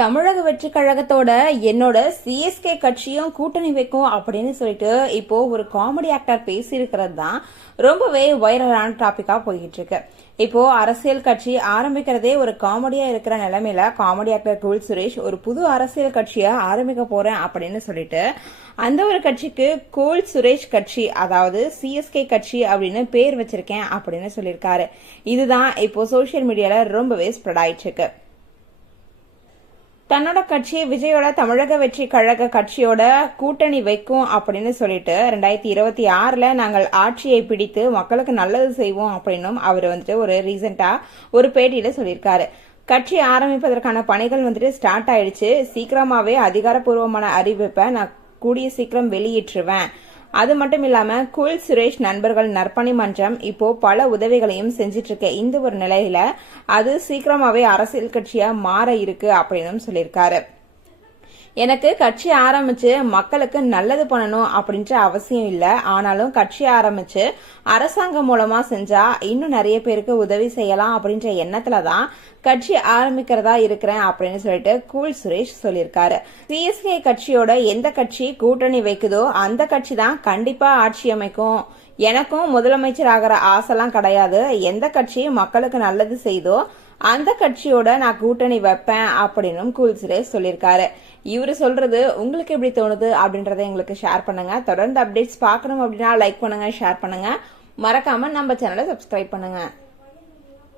தமிழக வெற்றி கழகத்தோட என்னோட சிஎஸ்கே கட்சியும் கூட்டணி வைக்கும் அப்படின்னு சொல்லிட்டு இப்போ ஒரு காமெடி ஆக்டர் பேசியிருக்கிறது தான். ரொம்பவே வைரலான டாபிக்கா போய்கிட்டு இருக்கு. இப்போ அரசியல் கட்சி ஆரம்பிக்கிறதே ஒரு காமெடியா இருக்கிற நிலைமையில காமெடி ஆக்டர் கூல் சுரேஷ் ஒரு புது அரசியல் கட்சியை ஆரம்பிக்க போறேன் அப்படின்னு சொல்லிட்டு அந்த ஒரு கட்சிக்கு கூல் சுரேஷ் கட்சி அதாவது சிஎஸ்கே கட்சி அப்படின்னு பேர் வச்சிருக்கேன் அப்படின்னு சொல்லியிருக்காரு. இதுதான் இப்போ சோசியல் மீடியால ரொம்பவே ஸ்ப்ரெட் ஆயிட்டு இருக்கு. தன்னோட கட்சி விஜயோட தமிழக வெற்றி கழக கட்சியோட கூட்டணி வைக்கும் அப்படின்னு சொல்லிட்டு ரெண்டாயிரத்தி இருபத்தி ஆறுல நாங்கள் ஆட்சியை பிடித்து மக்களுக்கு நல்லது செய்வோம் அப்படின்னும் அவர் வந்துட்டு ஒரு ரீசெண்டா ஒரு பேட்டியில சொல்லியிருக்காரு. கட்சி ஆரம்பிப்பதற்கான பணிகள் வந்துட்டு ஸ்டார்ட் ஆயிடுச்சு. சீக்கிரமாவே அதிகாரப்பூர்வமான அறிவிப்பை நான் கூடிய சீக்கிரம் வெளியிட்டுருவேன். அது மட்டும் இல்லாமல் குல் சுரேஷ் நண்பர்கள் நற்பணி மன்றம் இப்போ பல உதவிகளையும் செஞ்சிட்டு இருக்க இந்த ஒரு நிலையில அது சீக்கிரமாவே அரசியல் கட்சியா மாற இருக்கு அப்படின்னு சொல்லியிருக்காரு. எனக்கு கட்சி ஆரம்பிச்சு மக்களுக்கு நல்லது பண்ணணும் அப்படின்ற அவசியம் இல்லை. ஆனாலும் கட்சி ஆரம்பிச்சு அரசாங்கம் மூலமா செஞ்சா இன்னும் நிறைய பேருக்கு உதவி செய்யலாம் அப்படின்ற எண்ணத்துல தான் கட்சி ஆரம்பிக்கிறதா இருக்கிறேன் அப்படின்னு சொல்லிட்டு கூல் சுரேஷ் சொல்லியிருக்காரு. சிஎஸ்கே கட்சியோட எந்த கட்சி கூட்டணி வைக்குதோ அந்த கட்சி தான் கண்டிப்பா ஆட்சி அமைக்கும். எனக்கும் முதலமைச்சர் ஆகிற ஆசைலாம் கிடையாது. எந்த கட்சி மக்களுக்கு நல்லது செய்தோ அந்த கட்சியோட நான் கூட்டணி வைப்பேன் அப்படின்னு கூல் சுரேஷ் சொல்லியிருக்காரு. இவர் சொல்றது உங்களுக்கு எப்படி தோணுது அப்படின்றத எங்களுக்கு ஷேர் பண்ணுங்க. தொடர்ந்து அப்டேட்ஸ் பார்க்கணும் அப்படின்னா லைக் பண்ணுங்க ஷேர் பண்ணுங்க. மறக்காம நம்ம சேனலை சப்ஸ்கிரைப் பண்ணுங்க.